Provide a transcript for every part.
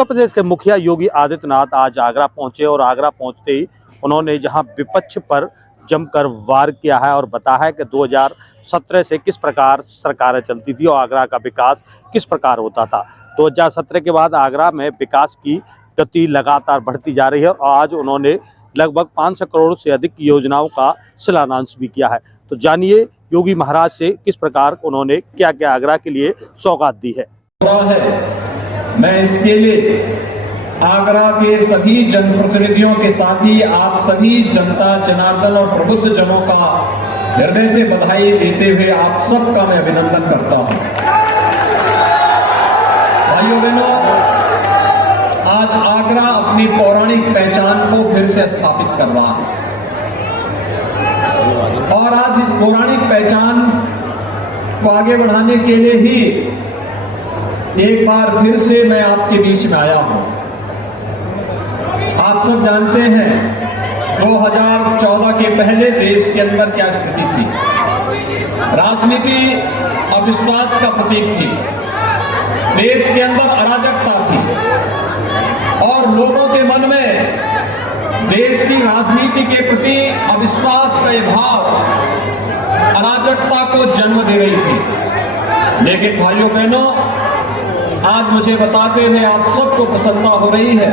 उत्तर प्रदेश के मुखिया योगी आदित्यनाथ आज आगरा पहुंचे और आगरा पहुंचते ही उन्होंने जहां विपक्ष पर जमकर वार किया है और बताया है कि 2017 से किस प्रकार सरकारें चलती थी और आगरा का विकास किस प्रकार होता था। 2017 के बाद आगरा में विकास की गति लगातार बढ़ती जा रही है और आज उन्होंने लगभग 500 करोड़ से अधिक योजनाओं का शिलान्यास भी किया है। तो जानिए योगी महाराज से किस प्रकार उन्होंने क्या क्या आगरा के लिए सौगात दी है। मैं इसके लिए आगरा के सभी जनप्रतिनिधियों के साथ ही आप सभी जनता जनार्दन और प्रबुद्ध जनों का हृदय से बधाई देते हुए आप सबका मैं अभिनंदन करता हूं। भाइयों बहनों, आज आगरा अपनी पौराणिक पहचान को फिर से स्थापित कर रहा है और आज इस पौराणिक पहचान को आगे बढ़ाने के लिए ही एक बार फिर से मैं आपके बीच में आया हूं। आप सब जानते हैं 2014 के पहले देश के अंदर क्या स्थिति थी। राजनीति अविश्वास का प्रतीक थी, देश के अंदर अराजकता थी और लोगों के मन में देश की राजनीति के प्रति अविश्वास का ये भाव अराजकता को जन्म दे रही थी। लेकिन भाइयों बहनों, आज मुझे बताते हुए आप सबको प्रसन्नता हो रही है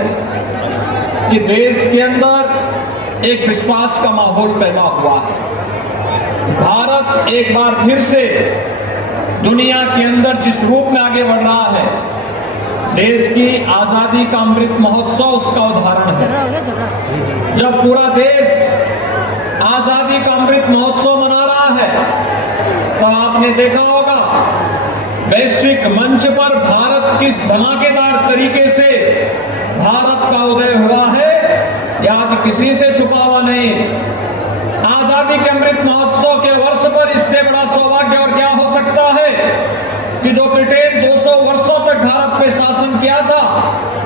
कि देश के अंदर एक विश्वास का माहौल पैदा हुआ है। भारत एक बार फिर से दुनिया के अंदर जिस रूप में आगे बढ़ रहा है, देश की आजादी का अमृत महोत्सव उसका उदाहरण है। जब पूरा देश आजादी का अमृत महोत्सव मना रहा है तो आपने देखा होगा वैश्विक मंच पर भारत किस धमाकेदार तरीके से भारत का उदय हुआ है, यह आज किसी से छुपा हुआ नहीं। आजादी के अमृत महोत्सव के वर्ष पर इससे बड़ा सौभाग्य और क्या हो सकता है कि जो ब्रिटेन 200 वर्षों तक भारत पे शासन किया था,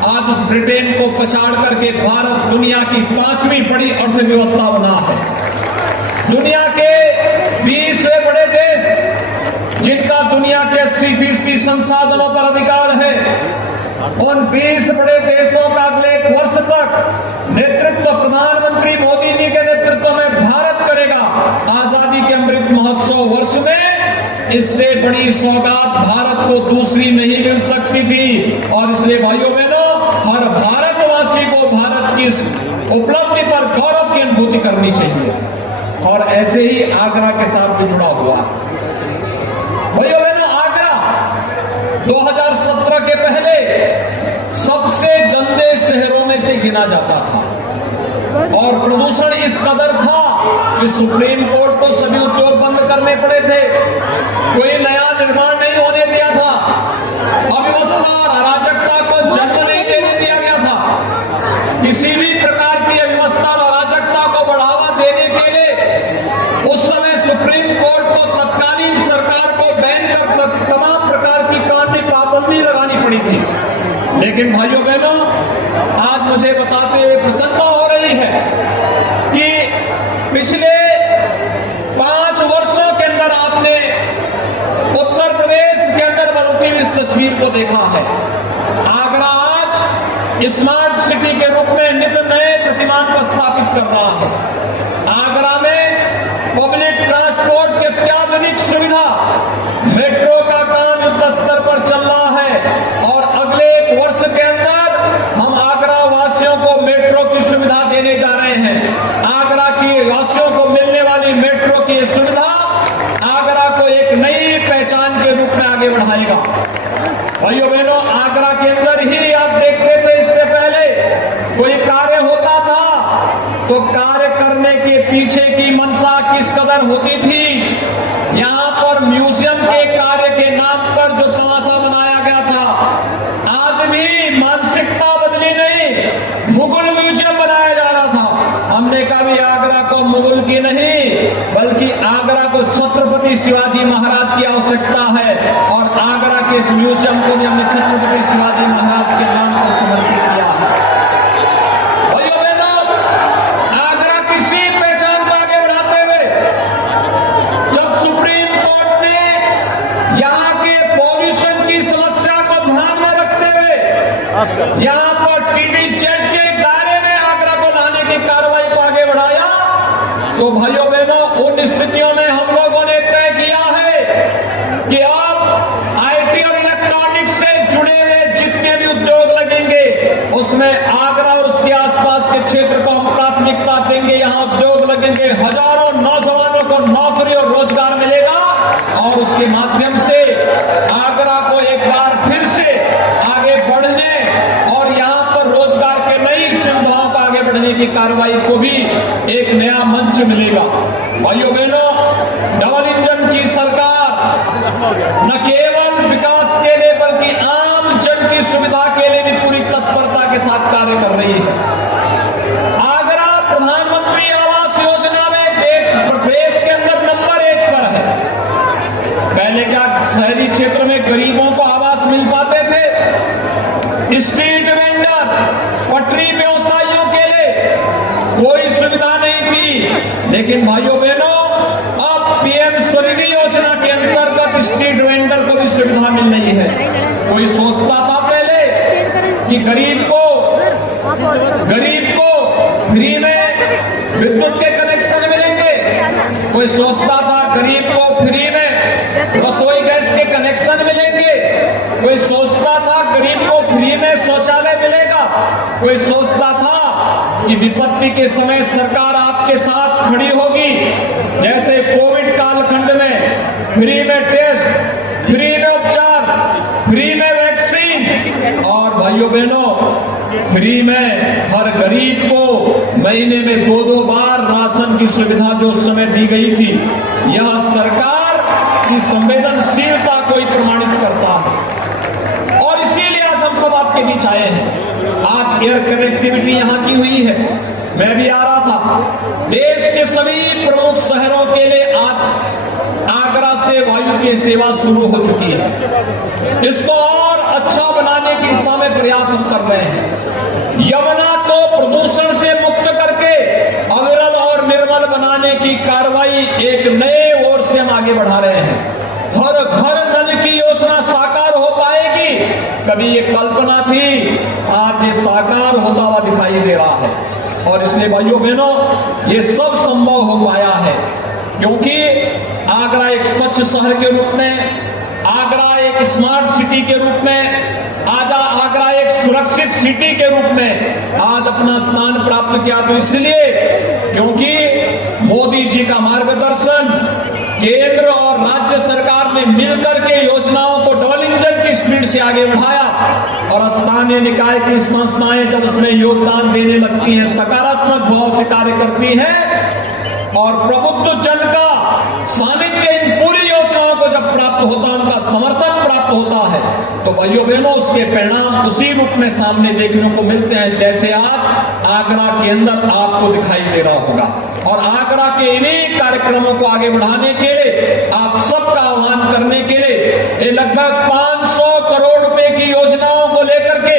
आज उस ब्रिटेन को पछाड़ करके भारत दुनिया की 5वीं बड़ी अर्थव्यवस्था बना है। दुनिया के 20वें बड़े देश जिनका दुनिया के 80% संसाधनों पर अधिकार है, उन 20 बड़े देशों का अगले एक वर्ष तक नेतृत्व प्रधानमंत्री मोदी जी के नेतृत्व में भारत करेगा। आजादी के अमृत महोत्सव वर्ष में इससे बड़ी सौगात भारत को दूसरी नहीं मिल सकती थी और इसलिए भाइयों बहनों, हर भारतवासी को भारत की इस उपलब्धि पर गौरव की अनुभूति करनी चाहिए और ऐसे ही आगरा के साथ भी जुड़ा हुआ है। भाइयों बहनों, आगरा 2017 के पहले सबसे गंदे शहरों में से गिना जाता था और प्रदूषण इस कदर था कि सुप्रीम कोर्ट को सभी उद्योग बंद करने पड़े थे, कोई नया निर्माण नहीं होने दिया था, अव्यवस्था और अराजकता को जन्म नहीं देने दिया गया था। किसी भी प्रकार की अव्यवस्था और अराजकता को बढ़ावा देने के लिए उस समय सुप्रीम कोर्ट को तत्कालीन सरकार को बैन कर तमाम प्रकार की कानूनी पाबंदी लगानी पड़ी थी। लेकिन भाइयों बहनों, आज मुझे बताते हुए प्रसन्नता हो रही है कि पिछले 5 वर्षों के अंदर आपने उत्तर प्रदेश के अंदर बदलती हुई इस तस्वीर को देखा है। आगरा आज स्मार्ट सिटी के रूप में नित नए प्रतिमान को स्थापित कर रहा है। आगरा में पब्लिक ट्रांसपोर्ट के अत्याधुनिक सुविधा, मेट्रो का काम युद्ध स्तर पर चल रहा है और अगले एक वर्ष के अंदर हम आगरा वासियों को मेट्रो की सुविधा देने जा रहे हैं। आगरा की वासियों को मिलने वाली मेट्रो की सुविधा आगरा को एक नई पहचान के रूप में आगे बढ़ाएगा। भाइयों बहनों, आगरा के अंदर ही आप देखते थे इससे पहले कोई कार्य होता था तो कार्य करने के पीछे की मंशा किस कदर होती थी। यहाँ पर म्यूजियम के कार्य के नाम पर जो तमाशा बनाया गया था, आज भी मानसिकता बदली नहीं, मुगल म्यूजियम बनाया जा रहा था। हमने कहा भी आगरा को मुगल की नहीं बल्कि आगरा को छत्रपति शिवाजी महाराज की आवश्यकता है और आगरा के इस म्यूजियम को भी हमने छत्रपति शिवाजी महाराज के नाम पर समर्पित किया है। भाइयों बहनों, आगरा किसी पहचान को आगे बढ़ाते हुए जब सुप्रीम कोर्ट ने यहाँ के पॉल्यूशन की समस्या को ध्यान में रखते हुए यहाँ पर टीडी चेक के दायरे में आगरा को लाने की कार्रवाई को आगे बढ़ाया। तो भाइयों बहनों, उन स्थितियों में हम लोगों ने तय किया है कि अब आईटी और इलेक्ट्रॉनिक्स से जुड़े हुए जितने भी उद्योग लगेंगे उसमें आगरा और उसके आसपास के क्षेत्र को हम प्राथमिकता देंगे। यहाँ उद्योग लगेंगे, हजारों नौजवानों को नौकरी और रोजगार मिलेगा और उसके माध्यम से आगरा को एक बार फिर से आगे बढ़ने और यहाँ पर रोजगार के नई सुविधाओं को आगे बढ़ने की कार्रवाई को भी एक नया मंच मिलेगा। भाइयों बहनों, डबल इंजन की सरकार न केवल विकास के लिए बल्कि आम जन की सुविधा के लिए भी पूरी तत्परता के साथ कार्य कर रही है। आगरा प्रधानमंत्री आवास योजना में देश के अंदर नंबर 1 पर है। पहले क्या शहरी क्षेत्र में गरीबों को आवास मिल पाते थे? स्ट्रीट वेंडर, पटरी व्यवसायियों के लिए कोई सुविधा नहीं थी। लेकिन भाइयों बहनों, अब पीएम स्वनिधि योजना के अंतर्गत स्ट्रीट वेंडर को भी सुविधा मिल रही है। कोई सोचता था पहले कि गरीब को फ्री में विद्युत के कनेक्शन मिलेंगे, कोई सोचता था गरीब को फ्री में रसोई गैस के कनेक्शन मिलेंगे, कोई सोचता था गरीब को फ्री में शौचालय मिलेगा, कोई सोचता था कि विपत्ति के समय सरकार आपके साथ खड़ी होगी, जैसे कोविड कालखंड में फ्री में टेस्ट, फ्री में उपचार, फ्री में वैक्सीन और भाइयों बहनों फ्री में हर गरीब को महीने में 2-2 बार राशन की सुविधा जो उस समय दी गई थी। यह सरकार की संवेदनशीलता को ही प्रमाणित करता है और इसीलिए आज हम सब आपके बीच आए हैं। आज एयर कनेक्टिविटी यहाँ की हुई है, मैं भी आ रहा था। देश के सभी प्रमुख शहरों के लिए आज आगरा से वायु की सेवा शुरू हो चुकी है। इसको और अच्छा बनाने की दिशा में प्रयास हम कर रहे हैं। यमुना को प्रदूषण से मुक्त करके अविरल और निर्मल बनाने की कार्रवाई एक नए ओर से हम आगे बढ़ा रहे हैं। हर घर नल की योजना साकार हो पाएगी। कभी ये कल्पना थी, आज ये साकार होता हुआ दिखाई दे रहा है और इसलिए भाइयों बहनों, ये सब संभव हो पाया है क्योंकि आगरा एक स्वच्छ शहर के रूप में, आगरा एक स्मार्ट सिटी के रूप में, आगरा एक सुरक्षित सिटी के रूप में आज अपना स्थान प्राप्त किया। तो इसलिए क्योंकि मोदी जी का मार्गदर्शन, केंद्र और राज्य सरकार ने मिलकर के योजनाओं को डबल इंजन की स्पीड से आगे बढ़ाया और स्थानीय निकाय की संस्थाएं जब उसमें योगदान देने लगती हैं, सकारात्मक भाव से कार्य करती हैं और प्रबुद्ध जन का सानिध्य इन पूरी योजनाओं को जब प्राप्त होता है, उनका समर्थन प्राप्त होता है, तो भाइयों बहनों उसके परिणाम उसी रूप में सामने देखने को मिलते हैं जैसे आज आगरा के अंदर आपको दिखाई दे रहा होगा। और आगरा के इन्हीं कार्यक्रमों को आगे बढ़ाने के लिए, आप सबका आह्वान करने के लिए लगभग 500 करोड़ रुपए की योजनाओं को लेकर के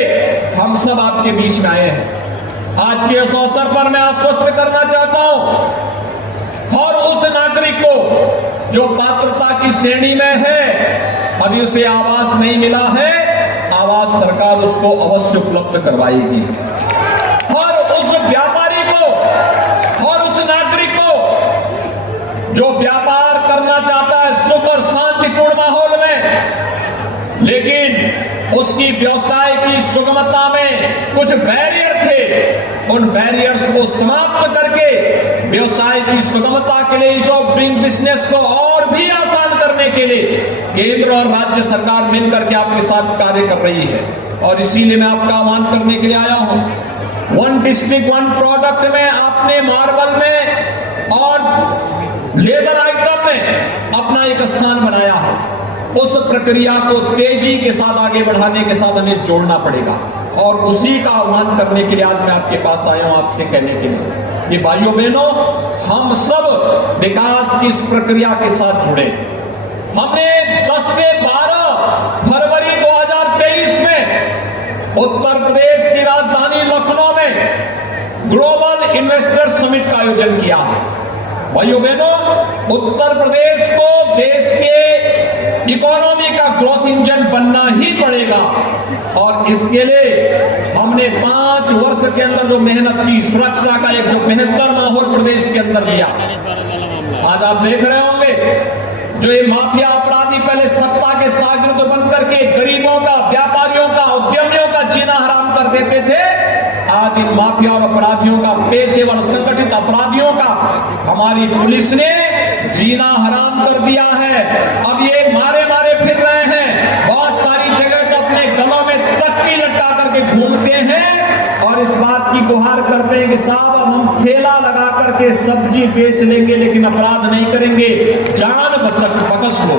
हम सब आपके बीच में आए हैं। आज के इस अवसर पर मैं आश्वस्त करना चाहता हूं और उस नागरिक को जो पात्रता की श्रेणी में है, अभी उसे आवास नहीं मिला है, आवास सरकार उसको अवश्य उपलब्ध करवाएगी। और उस व्यापारी को और उस नागरिक को जो व्यापार करना चाहता है सुख और शांतिपूर्ण माहौल में, लेकिन उसकी व्यवसाय की सुगमता में कुछ बैरियर थे, उन बैरियर्स को समाप्त करके व्यवसाय की सुगमता के लिए, ईज ऑफ डूइंग बिजनेस को और भी आसान करने के लिए केंद्र और राज्य सरकार मिलकर के आपके साथ कार्य कर रही है। और इसीलिए मैं आपका आह्वान करने के लिए आया हूं। 1 डिस्ट्रिक्ट 1 प्रोडक्ट में आपने मार्बल में और लेदर आइटम में अपना एक स्थान बनाया है। उस प्रक्रिया को तेजी के साथ आगे बढ़ाने के साथ हमें जोड़ना पड़ेगा और उसी का आह्वान करने के लिए आज मैं आपके पास आया हूं, आपसे कहने के लिए कि भाइयों बहनों, हम सब विकास की इस प्रक्रिया के साथ जुड़े। हमने 10 से 12 फरवरी 2023 में उत्तर प्रदेश की राजधानी लखनऊ में ग्लोबल इन्वेस्टर समिट का आयोजन किया है। भाइयों बहनों, उत्तर प्रदेश को देश के इकोनॉमी का ग्रोथ इंजन बनना ही पड़ेगा और और इसके लिए हमने 5 वर्ष के अंदर जो मेहनत की, सुरक्षा का एक जो बेहतर माहौल प्रदेश के अंदर दिया। आज आप देख रहे होंगे जो ये माफिया अपराधी पहले सत्ता के शागिर्द बनकर के गरीबों का, व्यापारियों का, उद्यमियों का जीना हराम कर देते थे, आज इन माफिया और अपराधियों का, पेशेवर संगठित अपराधियों का हमारी पुलिस ने जीना हराम कर दिया है। अब ये मारे मारे फिर रहे हैं, बहुत सारी जगह तो अपने गलों में तख्ती लटका करके घूमते हैं और इस बात की गुहार करते हैं कि साहब अब हम ठेला लगा करके सब्जी बेच लेंगे लेकिन अपराध नहीं करेंगे, जान बकस लो।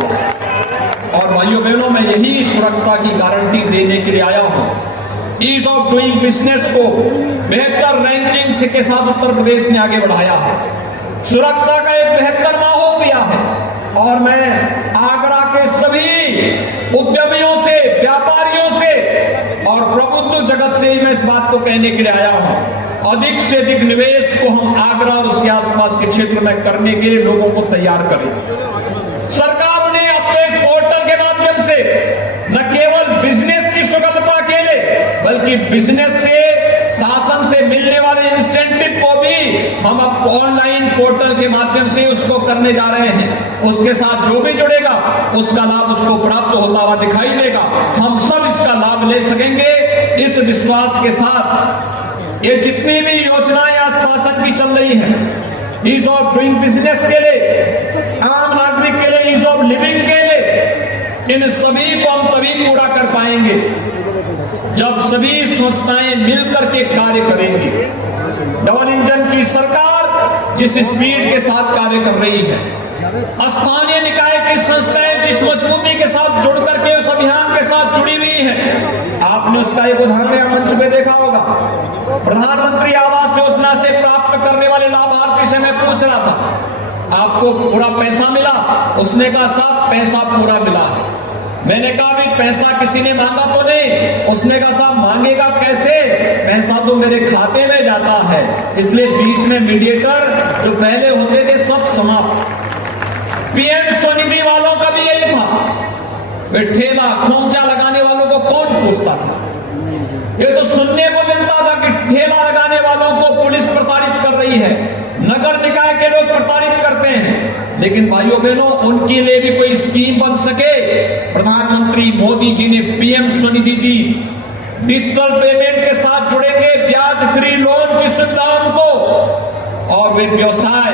और भाइयों बहनों, मैं यही सुरक्षा की गारंटी देने के लिए आया हूं। ईज ऑफ डूइंग बिजनेस को बेहतर रैंकिंग से के साथ उत्तर प्रदेश ने आगे बढ़ाया है, सुरक्षा का एक बेहतर माहौल दिया है। और मैं आगरा के सभी उद्यमियों से, व्यापारियों से और प्रबुद्ध जगत से ही मैं इस बात को कहने के लिए आया हूं, अधिक से अधिक निवेश को हम आगरा और उसके आसपास के क्षेत्र में करने के लिए लोगों को तैयार करें। सरकार ने अपने पोर्टल के माध्यम से न केवल बिजनेस की सुगमता के लिए बल्कि बिजनेस से, शासन से मिलने वाले इंसेंटिव को भी हम अब ऑनलाइन पोर्टल के माध्यम से उसको करने जा रहे हैं। उसके साथ जो भी जुड़ेगा उसका लाभ उसको प्राप्त होता हुआ दिखाई देगा। हम सब इसका लाभ ले सकेंगे इस विश्वास के साथ। ये जितनी भी योजनाएं आज शासन की चल रही हैं, ईज ऑफ डूइंग बिजनेस के लिए, आम नागरिक के लिए, ईज ऑफ लिविंग के लिए, इन सभी को हम तभी पूरा कर पाएंगे जब सभी संस्थाएं मिलकर के कार्य करेंगी। डबल इंजन की सरकार जिस स्पीड के साथ कार्य कर रही है, स्थानीय निकाय की संस्थाएं जिस मजबूती के साथ जुड़ करके उस अभियान के साथ जुड़ी हुई है, आपने उसका एक उदाहरण मंच में देखा होगा। प्रधानमंत्री आवास योजना से प्राप्त करने वाले लाभार्थी से मैं पूछ रहा था, आपको पूरा पैसा मिला? उसने कहा साहब पैसा पूरा मिला है। मैंने कहा भी पैसा किसी ने मांगा तो नहीं? उसने कहा साहब मांगेगा कैसे, पैसा तो मेरे खाते में जाता है। इसलिए बीच में मीडिएटर जो पहले होते थे सब समाप्त। पीएम स्वनिधि वालों का भी यही था, ठेला खोमचा लगाने वालों को कौन पूछता था? ये तो सुनने को मिलता था कि ठेला लगाने वालों को पुलिस प्रताड़ित कर रही है, नगर निकाय के लोग प्रताड़ित करते हैं। लेकिन भाइयों बहनों, उनके लिए भी कोई स्कीम बन सके, प्रधानमंत्री मोदी जी ने पीएम स्वनिधि दी। डिजिटल पेमेंट के साथ जुड़ेंगे, ब्याज फ्री लोन की सुविधा उनको, और वे व्यवसाय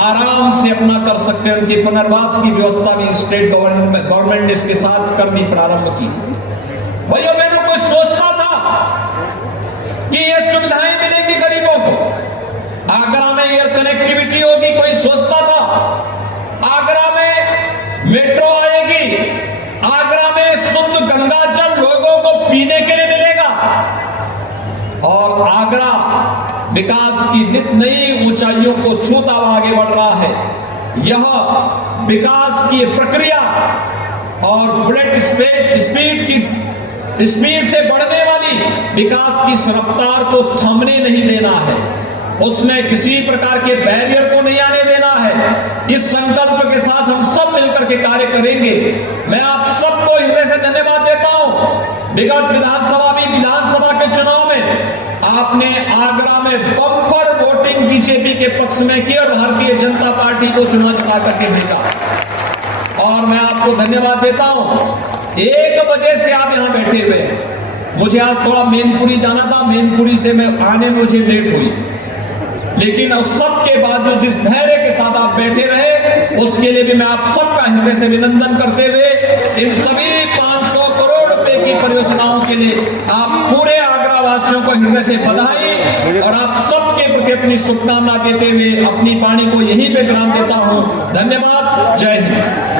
आराम से अपना कर सकते हैं। उनकी पुनर्वास की व्यवस्था भी स्टेट गवर्नमेंट ने इसके साथ करनी प्रारंभ की। भाइयों बहनों, कोई सोचता था कि ये सुविधाएं मिलेंगी गरीबों को? आगरा में एयर कनेक्टिविटी होगी, कोई सोचता था? आगरा में मेट्रो आएगी, आगरा में शुद्ध गंगा जल लोगों को पीने के लिए मिलेगा, और आगरा विकास की नित नई ऊंचाइयों को छूता हुआ आगे बढ़ रहा है। यह विकास की प्रक्रिया और बुलेट स्पीड से बढ़ने वाली विकास की रफ्तार को थमने नहीं देना है, उसमें किसी प्रकार के बैरियर को नहीं आने देना है। इस संकल्प के साथ हम सब मिलकर के कार्य करेंगे। मैं आप सबको हृदय से धन्यवाद देता हूं। विगत विधानसभा के चुनाव में आपने आगरा में बम्पर वोटिंग बीजेपी के पक्ष में की और भारतीय जनता पार्टी को चुनाव जिता करके भेजा, और मैं आपको धन्यवाद देता हूं। 1 बजे से आप यहां बैठे हुए हैं। मुझे आज थोड़ा मैनपुरी जाना था, मैनपुरी से मैं आने में मुझे लेट हुई, लेकिन अब सबके बावजूद जिस धैर्य के साथ आप बैठे रहे, उसके लिए भी मैं आप सबका हृदय से अभिनंदन करते हुए इन सभी 500 करोड़ रुपए की परियोजनाओं के लिए आप पूरे आगरा वासियों को हृदय से बधाई और आप सबके प्रति अपनी शुभकामना देते हुए अपनी वाणी को यहीं पे विराम देता हूं। धन्यवाद। जय हिंद।